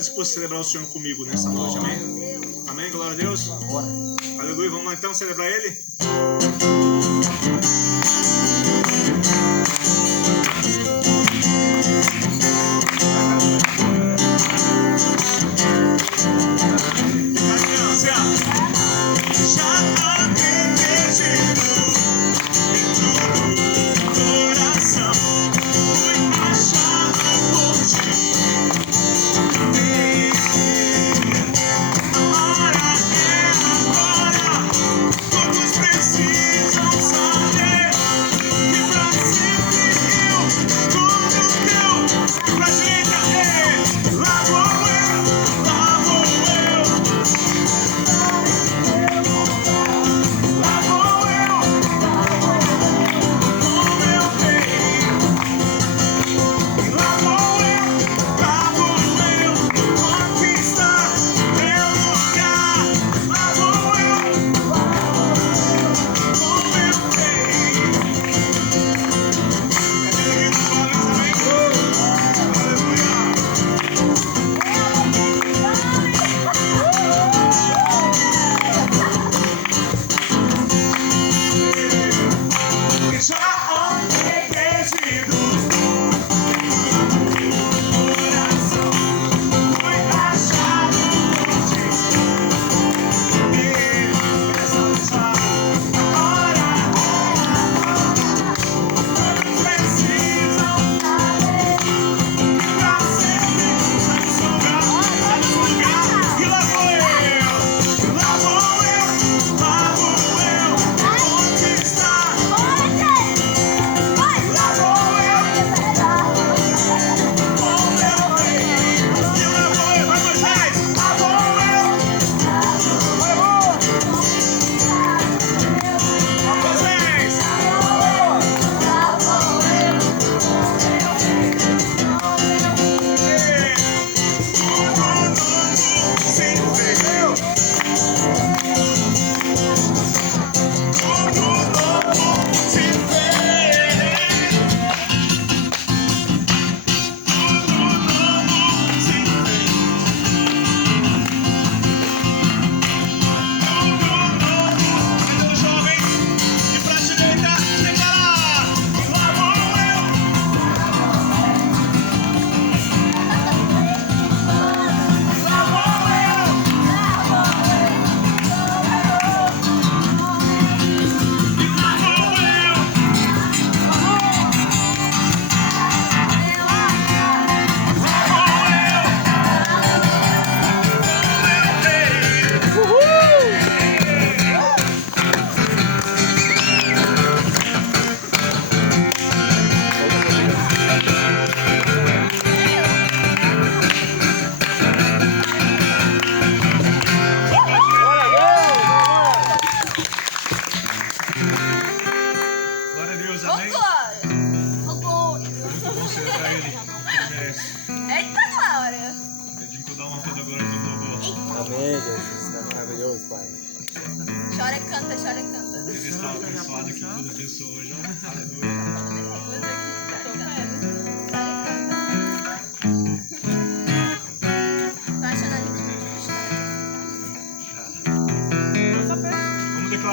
disposto a celebrar o Senhor comigo nessa noite, amém? Amém, glória a Deus. Aleluia, vamos lá então celebrar Ele?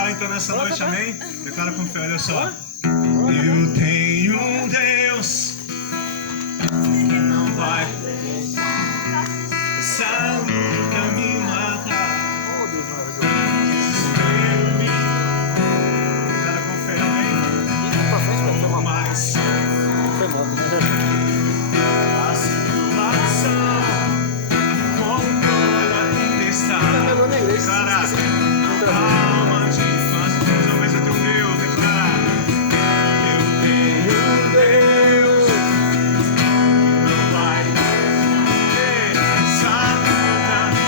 Então nessa noite, amém? Declara com fé, olha só. Eu tenho um Deus que não vai deixar nunca me matar. Desespero-me. Declara com fé, amém? Mas a situação controla a tempestade. Declara. Deus não vai deixar nunca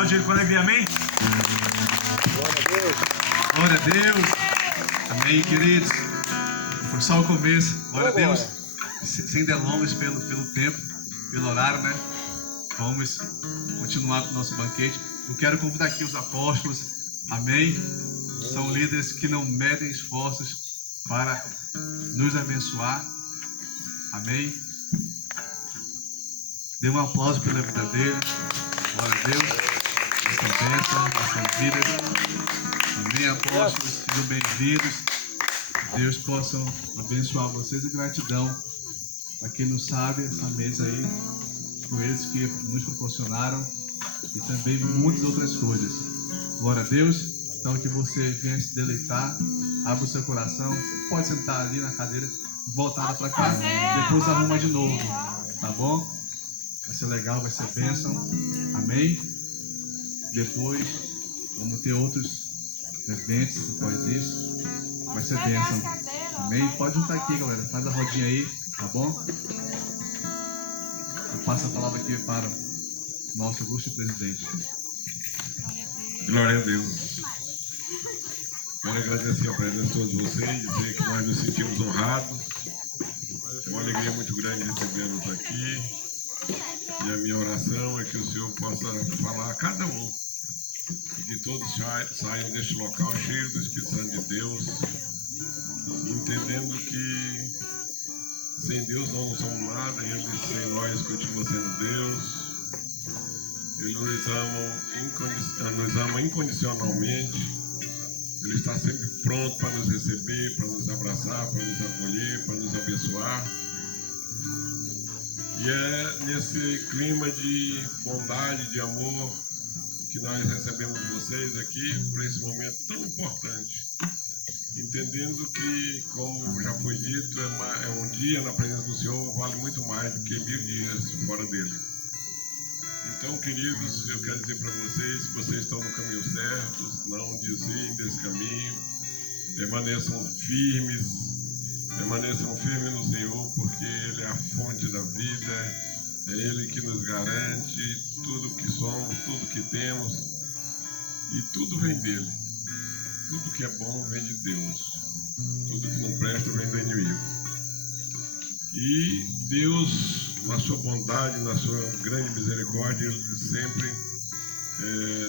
aplaudir ele com alegria, amém? Glória a Deus. Glória a Deus. Amém, queridos. Foi só o começo. Glória a Deus. Sem delongas pelo tempo, pelo horário, né? Vamos continuar com o nosso banquete. Eu quero convidar aqui os apóstolos. Amém? São líderes que não medem esforços para nos abençoar. Amém? Dê um aplauso pela vida dele. Glória a Deus. Esta bênção, nossas vidas. Amém, apóstolos. Sejam bem-vindos. Deus possa abençoar vocês e gratidão. Para quem não sabe, essa mesa aí, foi eles que nos proporcionaram e também muitas outras coisas. Glória a Deus. Então que você venha se deleitar, abra o seu coração. Você pode sentar ali na cadeira, voltar para cá, depois arruma de novo, tá bom? Vai ser legal, vai ser bênção. Amém? Depois vamos ter outros eventos depois disso. Vai ser bênção. Amém? Pode juntar aqui, galera. Faz a rodinha aí, tá bom? Eu passo a palavra aqui para o nosso ilustre presidente. Glória a Deus. Quero agradecer a presença de todos vocês, dizer que nós nos sentimos honrados. É uma alegria muito grande recebê-los aqui. E a minha oração é que o Senhor possa falar a cada um. E que todos saiam deste local cheio do Espírito Santo de Deus, entendendo que sem Deus não somos nada, Ele sem nós continua sendo Deus. Ele nos ama incondicionalmente. Ele está sempre pronto para nos receber, para nos abraçar, para nos acolher, para nos abençoar. E é nesse clima de bondade, de amor, que nós recebemos vocês aqui por esse momento tão importante. Entendendo que, como já foi dito, é um dia na presença do Senhor vale muito mais do que 1000 dias fora dele. Então, queridos, eu quero dizer para vocês que vocês estão no caminho certo, não desviem desse caminho, permaneçam firmes no Senhor, porque Ele é a fonte da vida, é Ele que nos garante tudo que somos, tudo que temos, e tudo vem dEle. Tudo que é bom vem de Deus, tudo que não presta vem do inimigo. E Deus, na sua bondade, na sua grande misericórdia, Ele sempre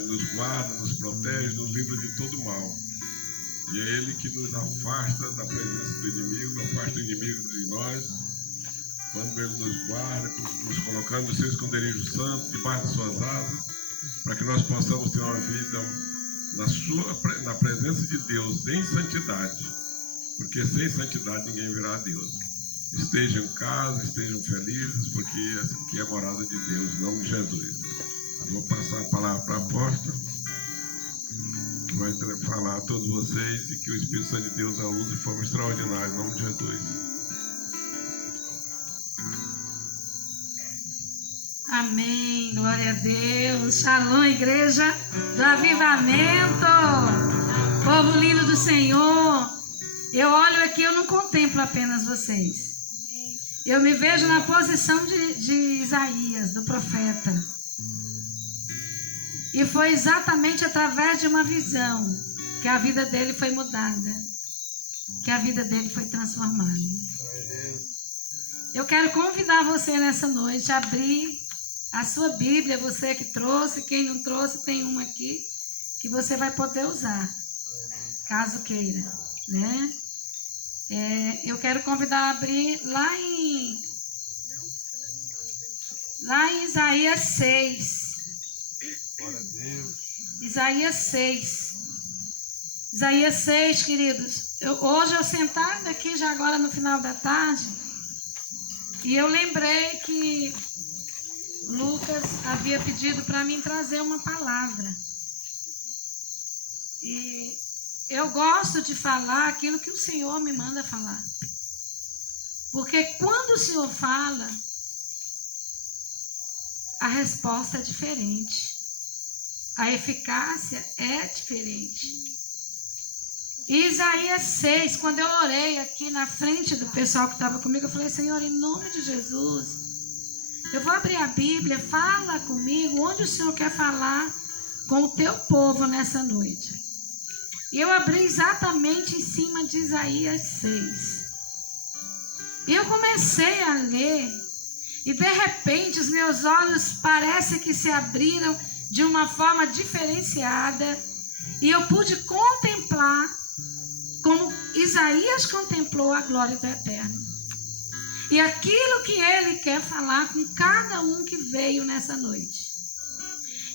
nos guarda, nos protege, nos livra de todo mal. E é Ele que nos afasta da presença do inimigo, afasta o inimigo de nós, quando Ele nos guarda, nos colocando no seu esconderijo santo, debaixo de suas asas, para que nós possamos ter uma vida na presença de Deus, em santidade, porque sem santidade ninguém virá a Deus. Estejam em casa, estejam felizes, porque essa aqui é a morada de Deus, em nome de Jesus. Vou passar a palavra para a apóstola, que vai falar a todos vocês e que o Espírito Santo de Deus a use de forma extraordinária, em nome de Jesus. Amém, glória a Deus. Shalom, igreja do avivamento, povo lindo do Senhor. Eu olho aqui, eu não contemplo apenas vocês. Eu me vejo na posição de Isaías, do profeta. E foi exatamente através de uma visão que a vida dele foi mudada, que a vida dele foi transformada. Eu quero convidar você nessa noite a abrir a sua Bíblia, você que trouxe, quem não trouxe, tem uma aqui que você vai poder usar, caso queira, né? Eu quero convidar a abrir lá em Isaías 6. Glória a Deus. Isaías 6. Isaías 6, queridos. Hoje eu sentada aqui, já agora no final da tarde, e eu lembrei que Lucas havia pedido para mim trazer uma palavra. E eu gosto de falar aquilo que o Senhor me manda falar. Porque quando o Senhor fala, a resposta é diferente. A eficácia é diferente. E Isaías 6, quando eu orei aqui na frente do pessoal que estava comigo, eu falei: Senhor, em nome de Jesus, eu vou abrir a Bíblia, fala comigo, onde o Senhor quer falar com o teu povo nessa noite. E eu abri exatamente em cima de Isaías 6. E eu comecei a ler, e de repente os meus olhos parece que se abriram de uma forma diferenciada, e eu pude contemplar como Isaías contemplou a glória do Eterno. E aquilo que ele quer falar com cada um que veio nessa noite.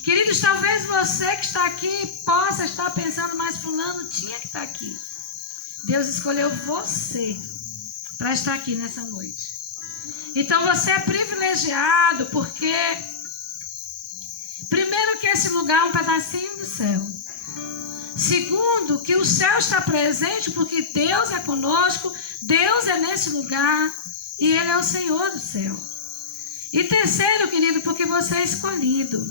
Queridos, talvez você que está aqui possa estar pensando, mas fulano tinha que estar aqui. Deus escolheu você para estar aqui nessa noite. Então você é privilegiado, porque primeiro que esse lugar é um pedacinho do céu. Segundo, que o céu está presente porque Deus é conosco, Deus é nesse lugar e Ele é o Senhor do céu. E terceiro, querido, porque você é escolhido.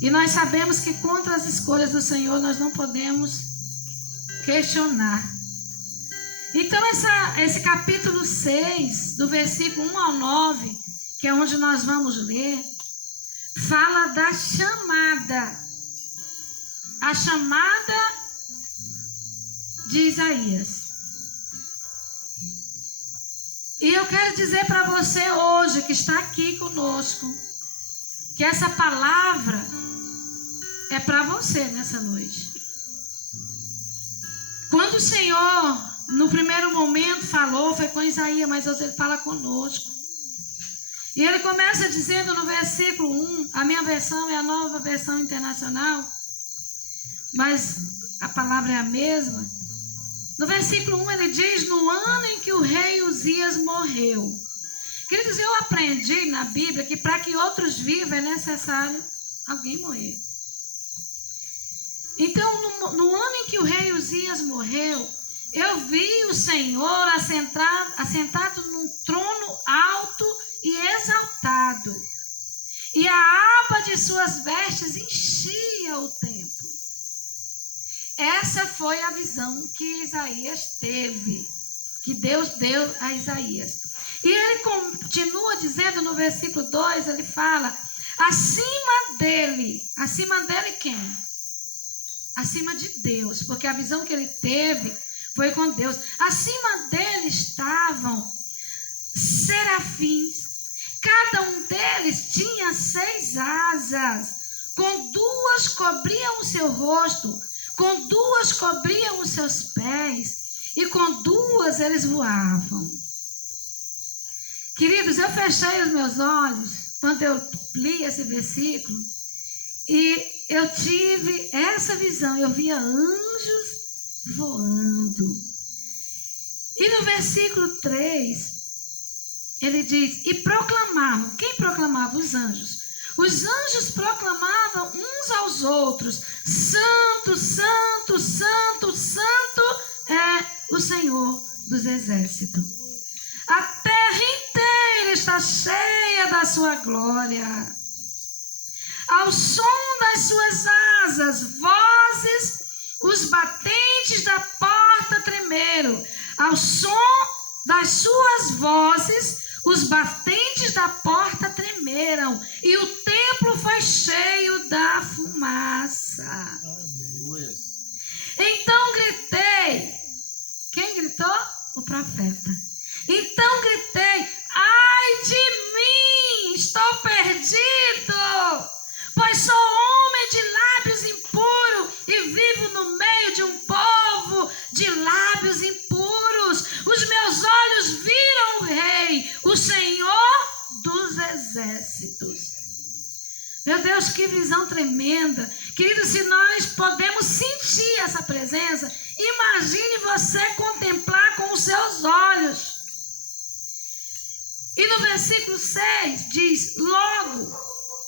E nós sabemos que contra as escolhas do Senhor nós não podemos questionar. Então esse capítulo 6, do versículo 1 ao 9, que é onde nós vamos ler, fala da chamada. A chamada de Isaías. E eu quero dizer para você hoje que está aqui conosco, que essa palavra é para você nessa noite. Quando o Senhor, no primeiro momento, falou, foi com Isaías, mas hoje Ele fala conosco. E Ele começa dizendo no versículo 1, a minha versão é a Nova Versão Internacional, mas a palavra é a mesma. No versículo 1 ele diz, no ano em que o rei Uzias morreu. Queridos, eu aprendi na Bíblia que para que outros vivam é necessário alguém morrer. Então, no ano em que o rei Uzias morreu, eu vi o Senhor assentado num trono alto e exaltado. E a aba de suas vestes enchia o templo. Essa foi a visão que Isaías teve, que Deus deu a Isaías. E ele continua dizendo no versículo 2, ele fala, acima dele quem? Acima de Deus, porque a visão que ele teve foi com Deus. Acima dele estavam serafins, cada um deles tinha 6 asas, com 2 cobriam o seu rosto, com 2 cobriam os seus pés, e com 2 eles voavam. Queridos, eu fechei os meus olhos quando eu li esse versículo, e eu tive essa visão, eu via anjos voando. E no versículo 3, ele diz, e proclamavam, quem proclamava? Os anjos. Os anjos proclamavam uns aos outros, santo, santo, santo, santo é o Senhor dos exércitos. A terra inteira está cheia da sua glória. Ao som das suas asas, vozes, os batentes da porta tremeram. Ao som das suas vozes, os batentes da porta tremeram, e o templo foi cheio da fumaça. Aleluia. Então gritei. Quem gritou? O profeta. Então gritei, ai de mim, estou perdido, pois sou homem de lábios impuros e vivo no meio de um povo de lábios impuros. Os meus olhos viram o Rei, o Senhor dos exércitos. Meu Deus, que visão tremenda. Querido, se nós podemos sentir essa presença, imagine você contemplar com os seus olhos. E no versículo 6 diz, logo,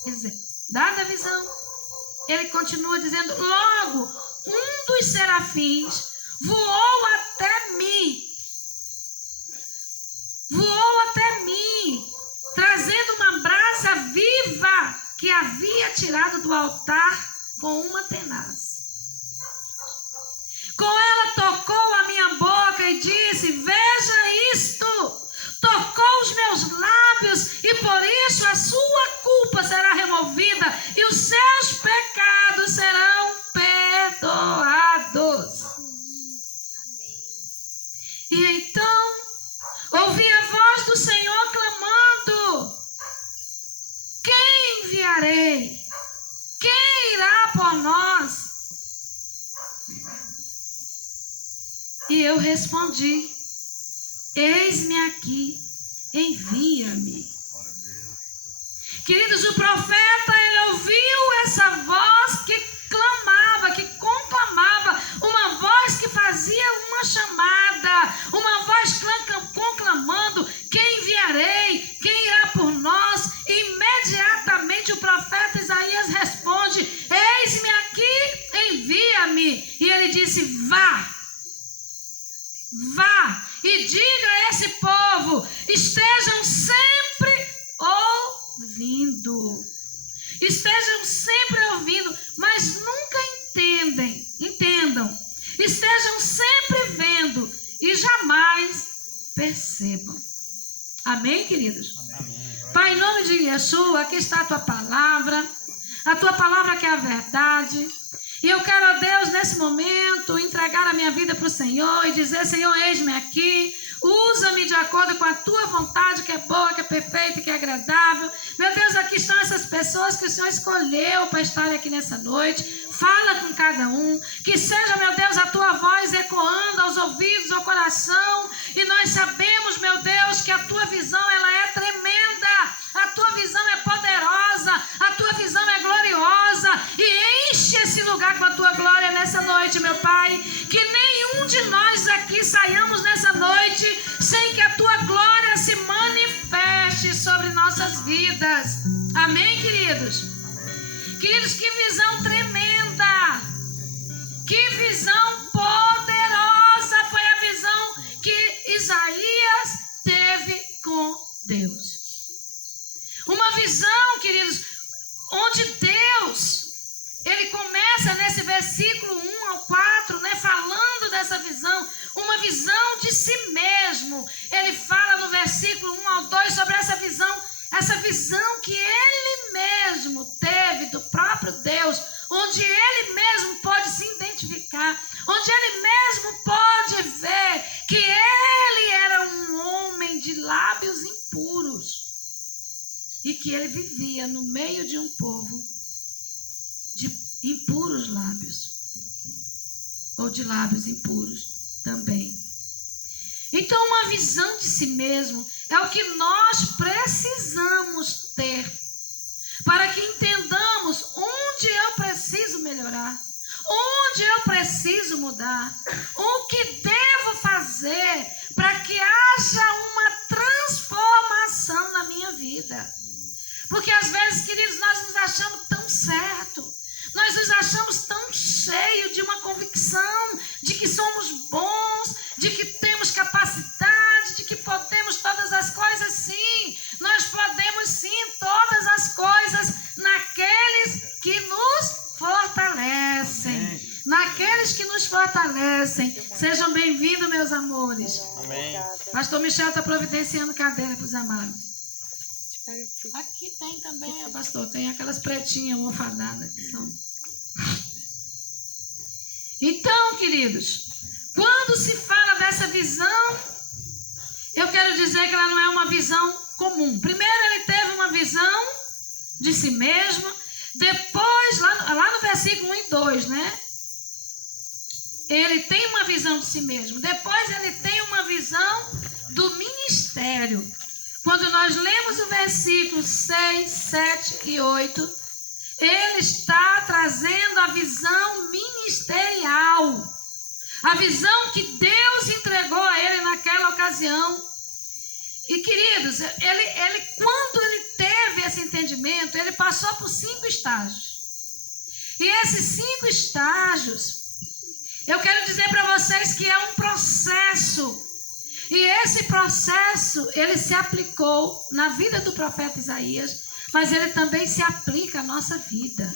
quer dizer, dada a visão, ele continua dizendo, logo, um dos serafins voou até mim, trazendo uma brasa viva que havia tirado do altar com uma tenaz. Com ela tocou a minha boca e disse, veja isto, tocou os meus lábios e por isso a sua culpa será removida e os seus pecados E eu respondi: eis-me aqui, envia-me. Queridos, o profeta, ele ouviu essa voz que clamava, que conclamava, uma voz que fazia uma chamada, uma voz conclamando: quem enviarei? Quem irá por nós? E imediatamente o profeta Isaías responde: eis-me aqui, envia-me. E ele disse: vá e diga a esse povo: estejam sempre ouvindo. Estejam sempre ouvindo, mas nunca entendam. Estejam sempre vendo e jamais percebam. Amém, queridos? Amém. Pai, em nome de Yeshua, aqui está a tua palavra que é a verdade. E eu quero, a Deus, nesse momento, entregar a minha vida para o Senhor e dizer: Senhor, eis-me aqui. Usa-me de acordo com a tua vontade, que é boa, que é perfeita e que é agradável. Meu Deus, aqui estão essas pessoas que o Senhor escolheu para estarem aqui nessa noite. Fala com cada um. Que seja, meu Deus, a tua voz ecoando aos ouvidos, ao coração. E nós sabemos, meu Deus, que a tua visão, ela é tremenda. A tua visão é poderosa. A tua visão é gloriosa. E enche esse lugar com a tua glória nessa noite, meu Pai. Que nenhum de nós aqui saiamos nessa noite sem que a tua glória se manifeste sobre nossas vidas. Amém, queridos? Queridos, que visão tremenda, que visão poderosa foi a visão que Isaías teve com Deus. Uma visão, queridos, onde Deus, ele começa nesse versículo 1 ao 4, né, falando dessa visão, uma visão de si mesmo. Ele fala no versículo 1 ao 2 sobre essa visão que ele mesmo teve do próprio Deus, onde ele mesmo pode se identificar, onde ele mesmo pode ver que ele era um homem de lábios impuros e que ele vivia no meio de um povo de impuros lábios, ou de lábios impuros também. Então, uma visão de si mesmo é o que nós precisamos ter para que entendamos onde eu preciso melhorar, onde eu preciso mudar, o que devo fazer para que haja uma transformação na minha vida. Porque às vezes, queridos, nós nos achamos tão certo, nós nos achamos tão cheios de uma convicção de que somos bons, de que temos capacidade, de que podemos todas as coisas. Sim, nós podemos sim todas as coisas naqueles que nos fortalecem. Naqueles que nos fortalecem. Sejam bem-vindos, meus amores. Amém. Pastor Michel está providenciando cadeira para os amados. Aqui tem também, pastor, tem aquelas pretinhas almofadadas que são. Então, queridos, quando se fala dessa visão, eu quero dizer que ela não é uma visão comum. Primeiro, ele teve uma visão de si mesmo. Depois, lá no versículo 1 e 2, né? Ele tem uma visão de si mesmo. Depois, ele tem uma visão do ministério. Quando nós lemos o versículo 6, 7 e 8, ele está trazendo a visão ministerial. A visão que Deus entregou a ele naquela ocasião. E, queridos, ele quando ele teve esse entendimento, ele passou por 5 estágios. E esses 5 estágios, eu quero dizer para vocês que é um processo. E esse processo, ele se aplicou na vida do profeta Isaías, mas ele também se aplica à nossa vida.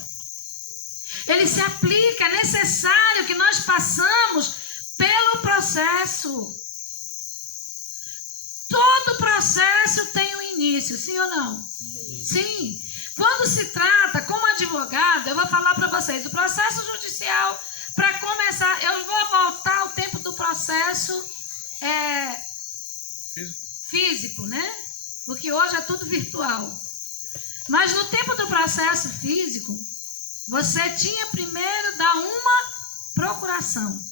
Ele se aplica, é necessário que nós passamos pelo processo. Todo processo tem um início, sim ou não? Sim. Quando se trata, como advogado, eu vou falar para vocês, o processo judicial, para começar, eu vou voltar ao tempo do processo físico, né? Porque hoje é tudo virtual. Mas no tempo do processo físico, você tinha primeiro dar uma procuração.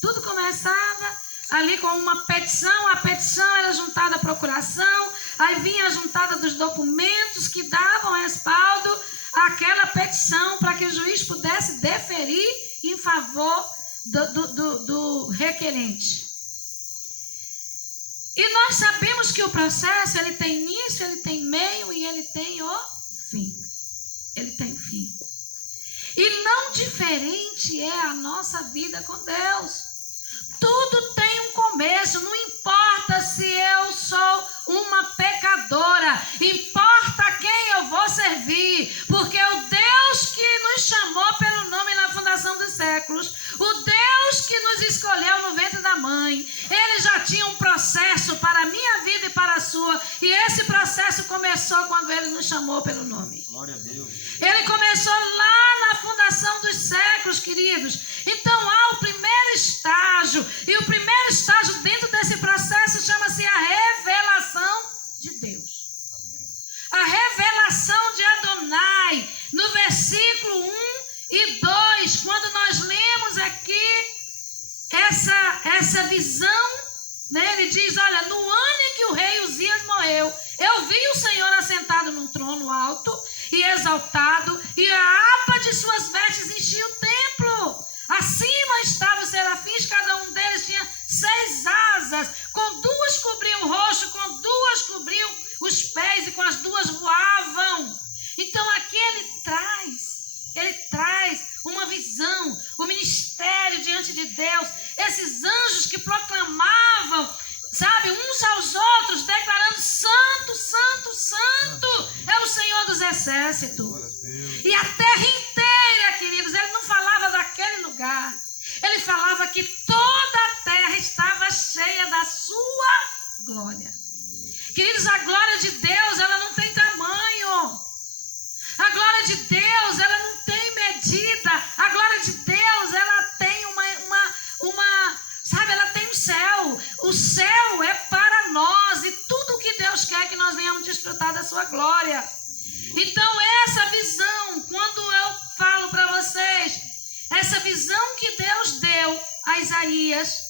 Tudo começava ali com uma petição, a petição era juntada à procuração, aí vinha a juntada dos documentos que davam respaldo àquela petição para que o juiz pudesse deferir em favor do requerente. E nós sabemos que o processo, ele tem início, ele tem meio e ele tem o fim. Ele tem o fim. E não diferente é a nossa vida com Deus. Tudo tem um começo, não importa se eu sou uma pecadora, importa quem eu vou servir, porque o Deus que nos chamou pelo nome na fundação dos séculos, o Deus que nos escolheu no ventre da mãe, ele já tinha um processo para a minha vida e para a sua, e esse processo começou quando ele nos chamou pelo nome. Glória a Deus. Ele começou lá na fundação dos séculos, queridos. Então há o primeiro estágio, e o primeiro estágio dentro desse processo chama-se a revelação de Deus. A revelação de Adonai, no versículo 1 e 2, quando nós lemos aqui essa visão, né? Ele diz, olha, no ano em que o rei Uzias morreu, eu vi o Senhor assentado num trono alto e exaltado, e a aba de suas vestes enchia o templo. Acima estavam os serafins, cada um deles tinha 6 asas, com 2 cobriam o rosto, com 2 cobriam os pés, e com as 2 voavam. Então aqui ele traz uma visão, o ministério diante de Deus, esses anjos que proclamavam, sabe, uns aos outros, declarando: Santo, Santo, Santo é o Senhor dos Exércitos. E a terra inteira, queridos, ele não falava daquele lugar, ele falava que toda a terra estava cheia da sua glória. Queridos, a glória de Deus, ela não tem tamanho. A glória de Deus, ela não tem medida. A glória de Deus, ela tem sabe, ela tem um céu. O céu é para nós, e tudo que Deus quer que nós venhamos desfrutar da sua glória. Então essa visão, quando eu falo para vocês, essa visão que Deus deu a Isaías,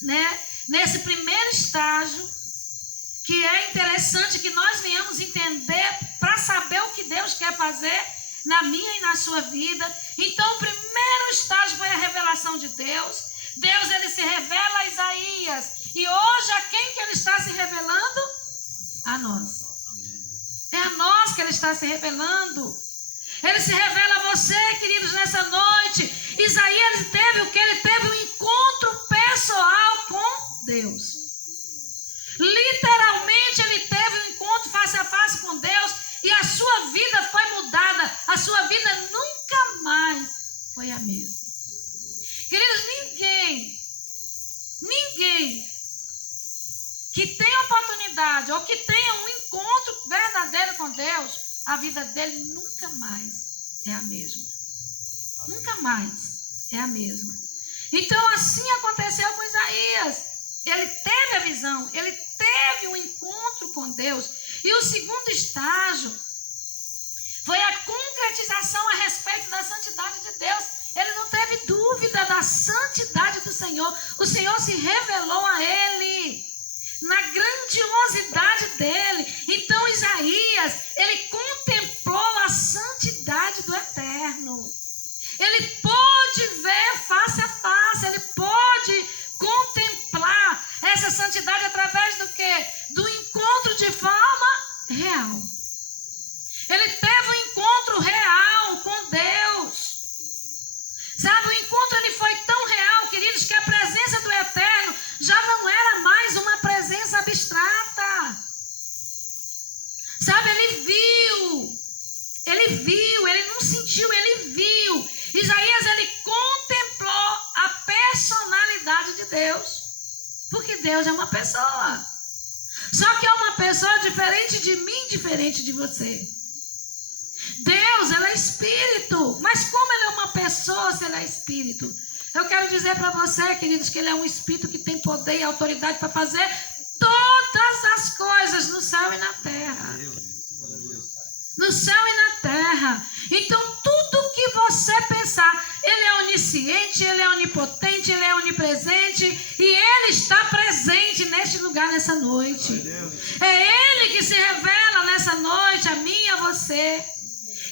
né, nesse primeiro estágio, que é interessante que nós venhamos entender para saber o que Deus quer fazer na minha e na sua vida. Então o primeiro estágio foi a revelação de Deus. Deus, ele se revela a Isaías, e hoje a quem que ele está se revelando? A nós. É a nós que ele está se revelando. Ele se revela a você, queridos, nessa noite. Isaías teve o que? Ele teve um encontro pessoal com Deus. Literalmente ele teve um encontro face a face com Deus, e a sua vida foi mudada. A sua vida nunca mais foi a mesma. Queridos, ninguém que tenha oportunidade ou que tenha um encontro verdadeiro com Deus, a vida dele nunca mais é a mesma. Nunca mais é a mesma. Então assim aconteceu com Isaías. Ele teve a visão, ele teve um encontro com Deus. E o segundo estágio foi a concretização a respeito da santidade de Deus. Ele não teve dúvida da santidade do Senhor. O Senhor se revelou a ele na grandiosidade dele. Então Isaías, ele contemplou a santidade do Eterno. Ele pôde ver face a face, ele pôde contemplar essa santidade através do quê? Do encontro de forma real. Ele teve um encontro real com Deus. Sabe, o encontro ele foi tão real, queridos, que a presença do Eterno já não era mais uma presença abstrata. Sabe, ele viu, ele não sentiu, ele viu. Isaías, ele contemplou a personalidade de Deus. Porque Deus é uma pessoa. Só que é uma pessoa diferente de mim, diferente de você. Deus, ele é espírito. Mas como ele é uma pessoa se ele é espírito? Eu quero dizer para você, queridos, que ele é um espírito que tem poder e autoridade para fazer todas as coisas no céu e na terra. No céu e na terra. Então tudo que você pensar, ele é onisciente, ele é onipotente, ele é onipresente, e nessa noite. É Ele que se revela nessa noite a mim e a você.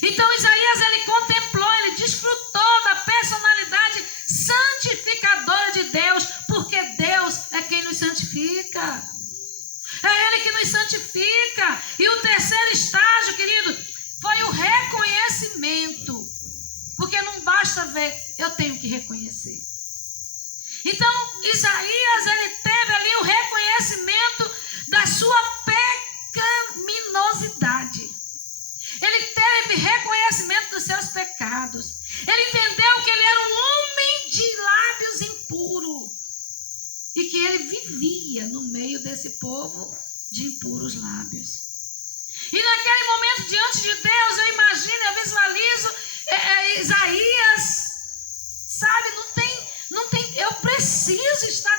Então Isaías, ele contemplou, ele desfrutou da personalidade santificadora de Deus, porque Deus é quem nos santifica. É Ele que nos santifica. E o terceiro estágio, querido, foi o reconhecimento. Porque não basta ver, eu tenho que reconhecer. Então, Isaías, ele teve ali o reconhecimento da sua pecaminosidade. Ele teve reconhecimento dos seus pecados. Ele entendeu que ele era um homem de lábios impuros. E que ele vivia no meio desse povo de impuros lábios. E naquele momento, diante de Deus, eu imagino, eu visualizo Isaías, sabe, não tem, eu preciso estar